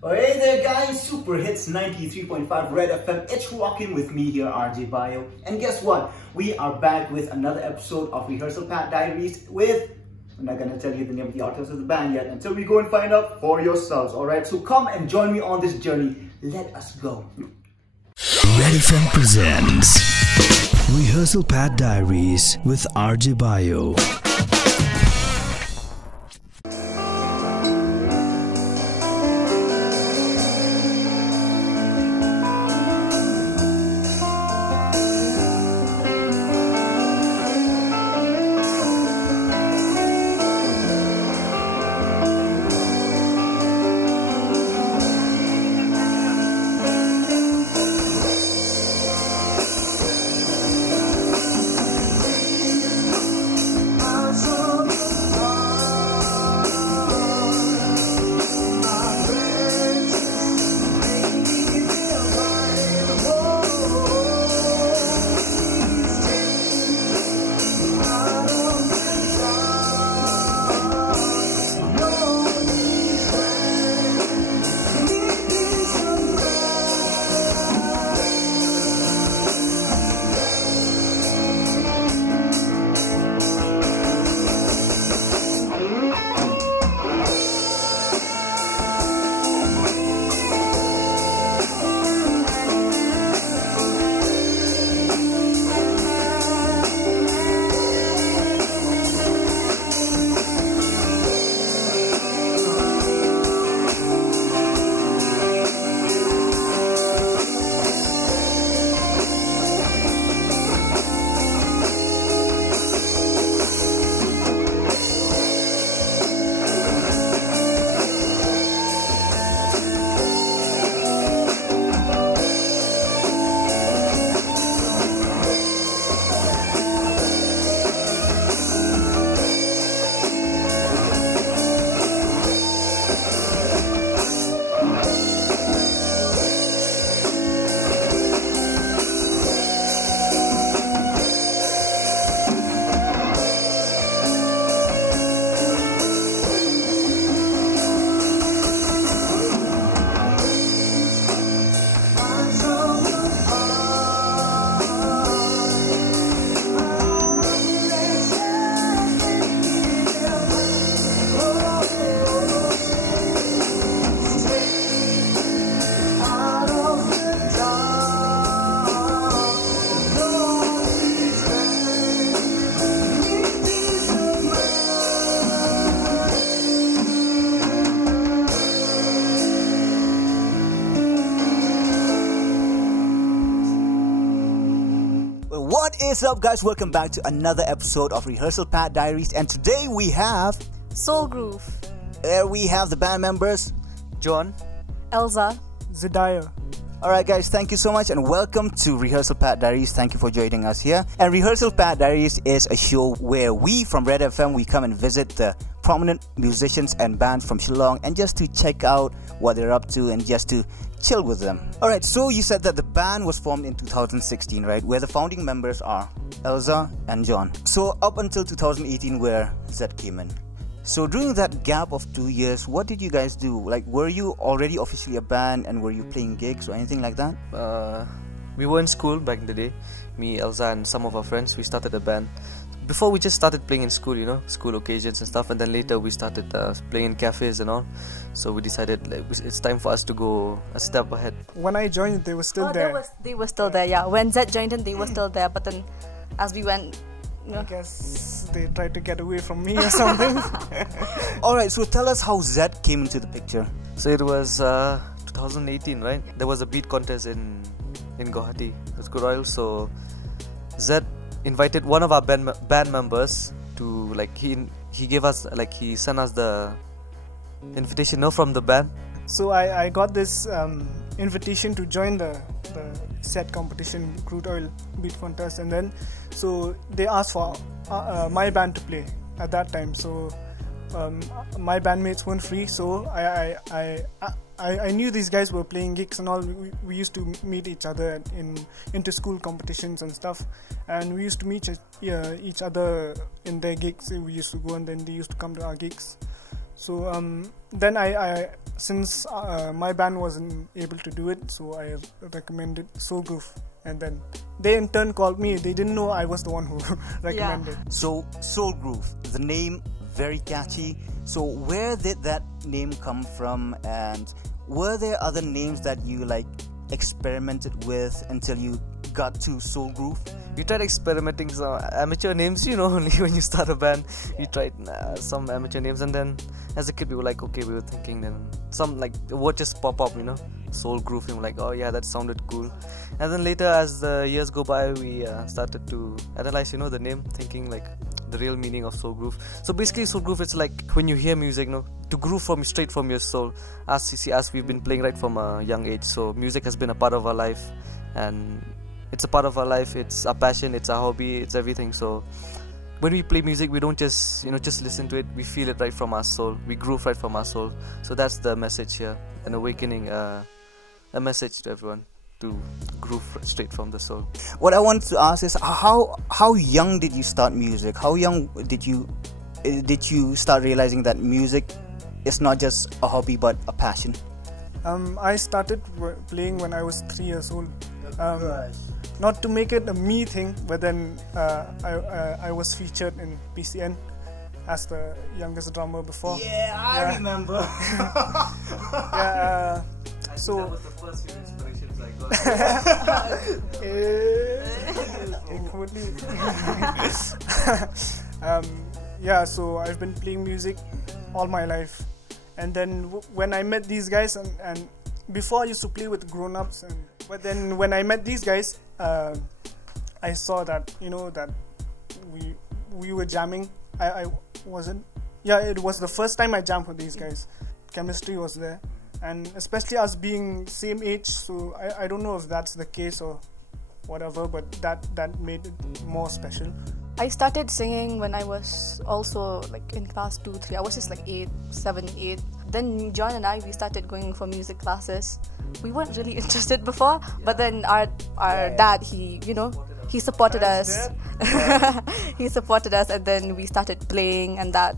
Oh, hey there guys, Super Hits 93.5 Red FM, it's rocking with me here, RJ Baio. And guess what? We are back with another episode of Rehearsal Pad Diaries with... I'm not gonna tell you the name of the artist of the band yet until we go and find out for yourselves, alright? So come and join me on this journey. Let us go. Red FM presents Rehearsal Pad Diaries with RJ Baio. What is up guys, welcome back to another episode of Rehearsal Pad Diaries, and today we have Soulgroove. There we have the band members John, Elza, Zedaya. Alright guys, thank you so much and welcome to Rehearsal Pad Diaries. Thank you for joining us here. And Rehearsal Pad Diaries is a show where we from Red FM, we come and visit the prominent musicians and bands from Shillong and just to check out what they're up to and just to chill with them. Alright, so you said that the band was formed in 2016, right? Where the founding members are Elza and John. So up until 2018 where Zed came in. So during that gap of 2 years, what did you guys do? Like, were you already officially a band and were you playing gigs or anything like that? We were in school back in the day. Me, Elza and some of our friends, we started a band. Before we just started playing in school, you know, school occasions and stuff, and then later we started playing in cafes and all. So we decided like, it's time for us to go a step ahead. When I joined, they were still there. They were still there, yeah. When Zed joined in, they were still there. But then, as we went, I guess they tried to get away from me or something. Alright, so tell us how Zed came into the picture. So it was 2018, right? There was a beat contest in Guwahati. It was Royal. So Zed invited one of our band members to, like, he gave us, like, he sent us the invitation from the band. So I got this invitation to join the set competition, crude oil beat contest, and then so they asked for my band to play at that time. So my bandmates weren't free, so I knew these guys were playing gigs and all. We used to meet each other in inter-school competitions and stuff, and we used to meet each other in their gigs. We used to go and then they used to come to our gigs. So then I since my band wasn't able to do it, so I recommended Soulgroove, and then they in turn called me. They didn't know I was the one who recommended. So Soulgroove, the name very catchy. So where did that name come from, and were there other names that you like experimented with until you got to Soulgroove? We tried experimenting some amateur names, only when you start a band. We tried some amateur names, and then as a kid we were like, okay, we were thinking then some like a word just pop up, Soulgroove, and we're like, oh yeah, that sounded cool. And then later as the years go by, we started to analyze, the name, thinking like the real meaning of Soulgroove. So basically Soulgroove, it's like when you hear music, to groove straight from your soul. As we've been playing right from a young age, so music has been a part of our life, and it's a part of our life, it's our passion, it's our hobby, it's everything. So when we play music, we don't just just listen to it, we feel it right from our soul, we groove right from our soul. So that's the message here, an awakening, a message to everyone to groove straight from the soul. What I want to ask is how young did you start music? How young did you start realizing that music is not just a hobby but a passion? I started playing when I was 3 years old. Not to make it a me thing, but then I was featured in PCN as the youngest drummer before. I remember. So that was the first few inspirations I got. So I've been playing music all my life, and then when I met these guys, and before I used to play with grown-ups, but then when I met these guys, I saw that that we were jamming. I wasn't. Yeah, it was the first time I jammed with these guys. Chemistry was there, and especially us being same age. So I don't know if that's the case or whatever, but that made it more special. I started singing when I was also like in class 2, 3. I was just like 7, 8. Then John and I, we started going for music classes. We weren't really interested before, but then our dad, he supported us. He supported us, and then we started playing and that.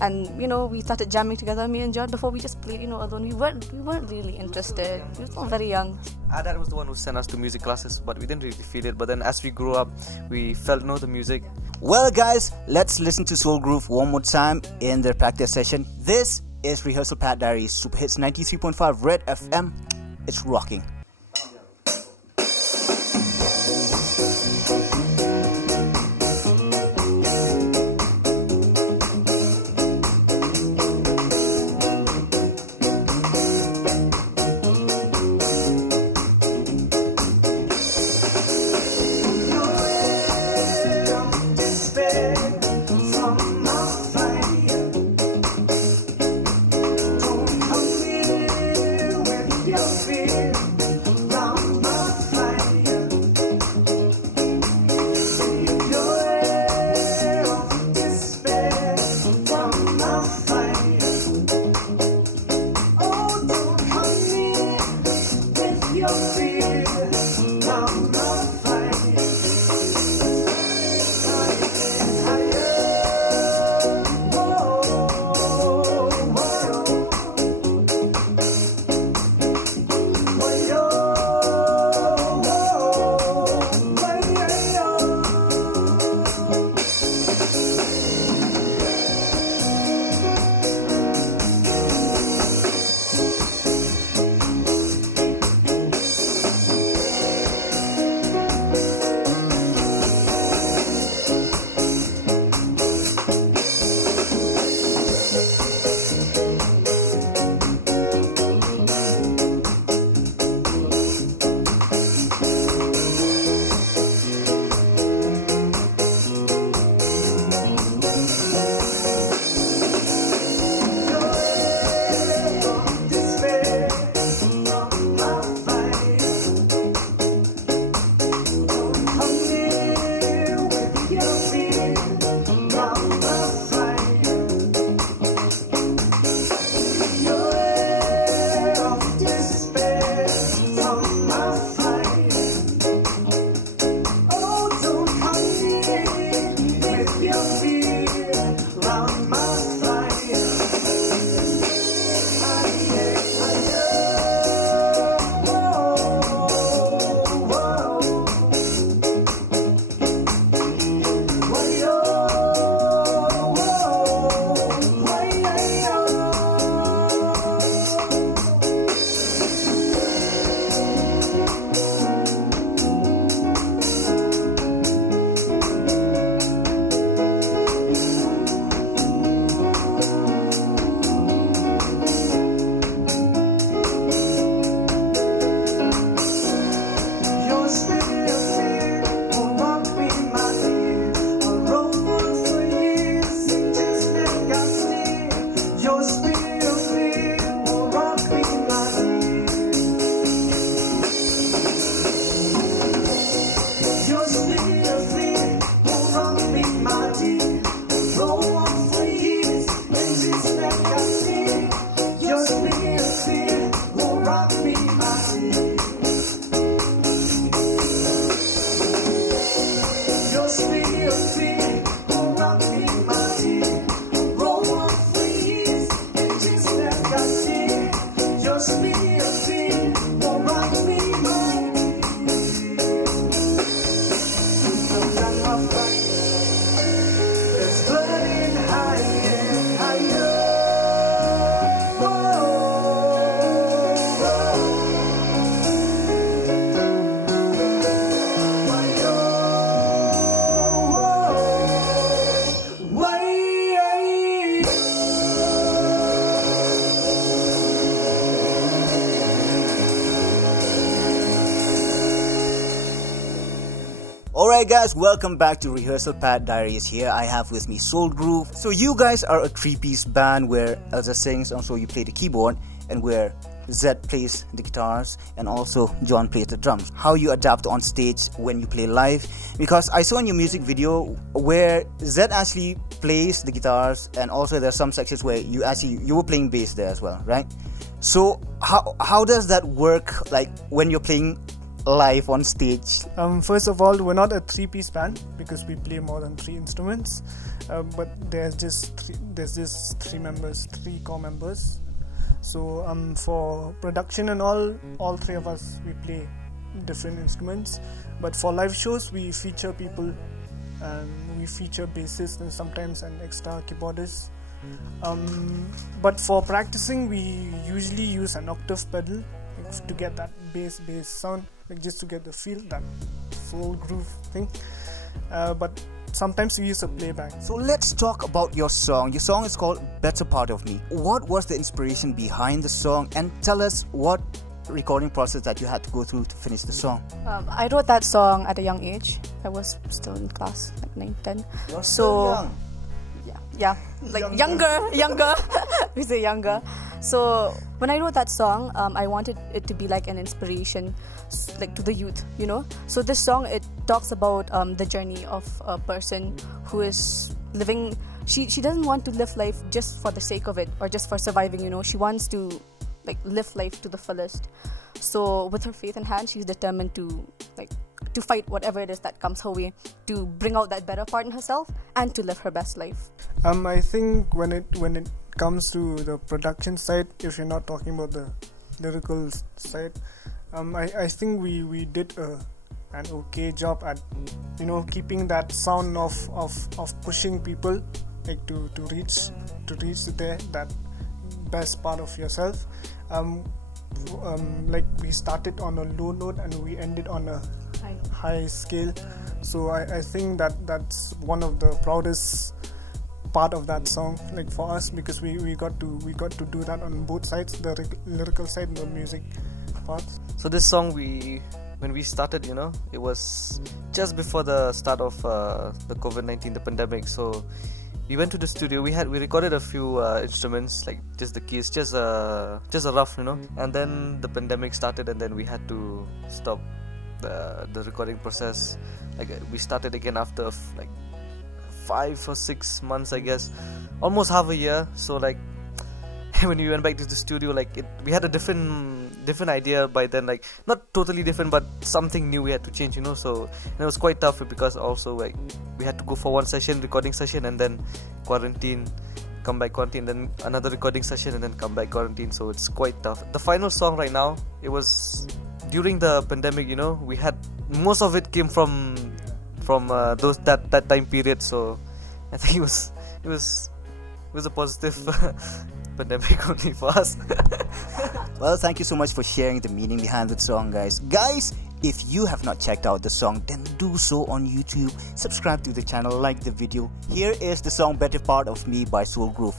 And we started jamming together, me and John. Before we just played alone. We weren't really interested. We were still very young. Our dad was the one who sent us to music classes, but we didn't really feel it. But then as we grew up, we felt the music. Well guys, let's listen to Soulgroove one more time in their practice session. This is Rehearsal Pad Diaries, Super Hits 93.5 Red FM. It's rocking. Alright guys, welcome back to Rehearsal Pad Diaries. Here I have with me Soulgroove. So you guys are a three-piece band where Elsa sings, also you play the keyboard, and where Zed plays the guitars and also John plays the drums. How you adapt on stage when you play live? Because I saw in your music video where Zed actually plays the guitars, and also there are some sections where you were playing bass there as well, right? So how does that work, like when you're playing live on stage? First of all, we're not a three-piece band because we play more than 3 instruments, but there's just three core members. So for production and all 3 of us, we play different instruments. But for live shows, we feature people, and we feature bassists and sometimes an extra keyboardist. But for practicing, we usually use an octave pedal to get that bass sound, like just to get the feel, that Soulgroove thing. But sometimes we use a playback. So let's talk about your song. Your song is called Better Part of Me. What was the inspiration behind the song, and tell us what recording process that you had to go through to finish the song? I wrote that song at a young age. I was still in class, like 9, 10. You're so young. Yeah, like younger. We say younger. So when I wrote that song, I wanted it to be like an inspiration, like to the youth, you know. So this song, it talks about the journey of a person who is living. She doesn't want to live life just for the sake of it or just for surviving, you know. She wants to like live life to the fullest. So with her faith in hand, she's determined to fight whatever it is that comes her way, to bring out that better part in herself and to live her best life. I think when it comes to the production side, if you're not talking about the lyrical side, I think we did an okay job at, you know, keeping that sound of pushing people, like to reach there, that best part of yourself. Like we started on a low note and we ended on a high scale. So I think that's one of the proudest part of that song, like for us, because we got to do that on both sides, the lyrical side and the music part. So this song, when we started, you know, it was just before the start of the COVID-19, the pandemic. So we went to the studio. We recorded a few instruments, like just the keys, just a rough, you know. And then the pandemic started, and then we had to stop the recording process. Like we started again after like 5 or 6 months, I guess, almost half a year. So like when we went back to the studio, like we had a different idea by then, like not totally different, but something new we had to change, you know. So it was quite tough because also like we had to go for one recording session, and then quarantine, come back quarantine, then another recording session, and then come back quarantine. So it's quite tough. The final song right now, it was during the pandemic, you know. We had most of it came from that time period. So I think it was a positive pandemic only for us. Well, thank you so much for sharing the meaning behind the song, guys. Guys, if you have not checked out the song, then do so on YouTube. Subscribe to the channel, like the video. Here is the song Better Part of Me by Soulgroove.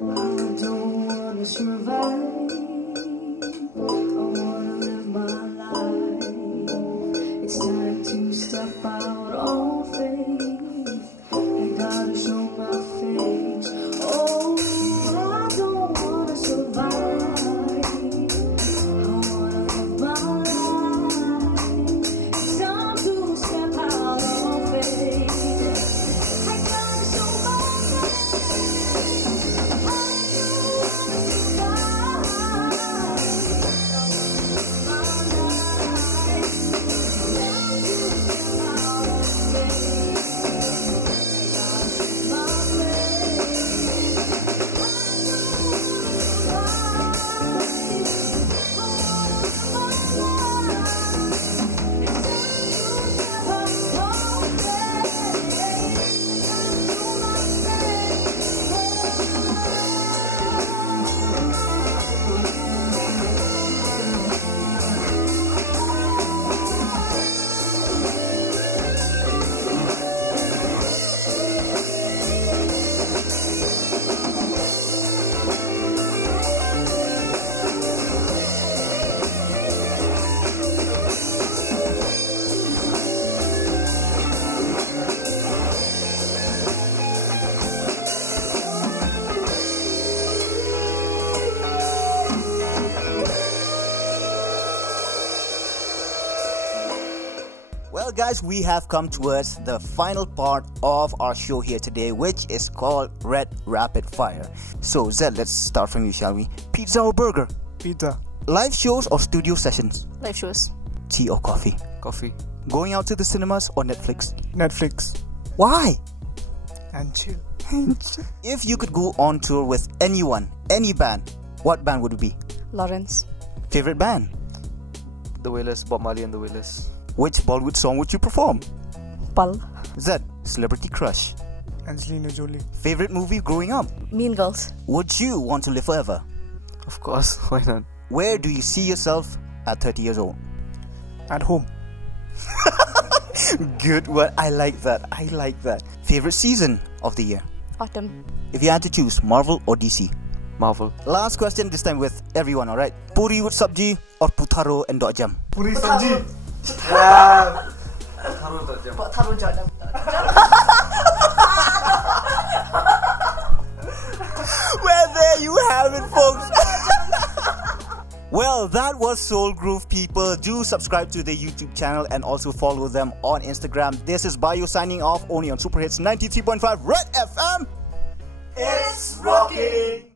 don't wanna survive. I wanna live my life. It's time to step out on faith. I gotta show my face. Oh, I don't wanna survive. I wanna live my life. It's time to step out on faith. I gotta show my Well, guys, we have come towards the final part of our show here today, which is called Red Rapid Fire. So, Zed, let's start from you, shall we? Pizza or burger? Pizza. Live shows or studio sessions? Live shows. Tea or coffee? Coffee. Going out to the cinemas or Netflix? Netflix. Why? And chill. If you could go on tour with anyone, any band, what band would it be? Lawrence. Favorite band? The Wailers, Bob Marley and the Wailers. Which Bollywood song would you perform? Pal. Zed, celebrity crush. Angelina Jolie. Favorite movie growing up? Mean Girls. Would you want to live forever? Of course, why not? Where do you see yourself at 30 years old? At home. Good one. I like that. I like that. Favorite season of the year? Autumn. If you had to choose, Marvel or DC? Marvel. Last question, this time with everyone, alright? Puri with sabji or putaro and dok jam? Puri sabji. Well, there you have it, folks. Well, that was Soulgroove, people. Do subscribe to the YouTube channel and also follow them on Instagram. This is Baio signing off only on Super Hits 93.5 Red FM. It's rocking!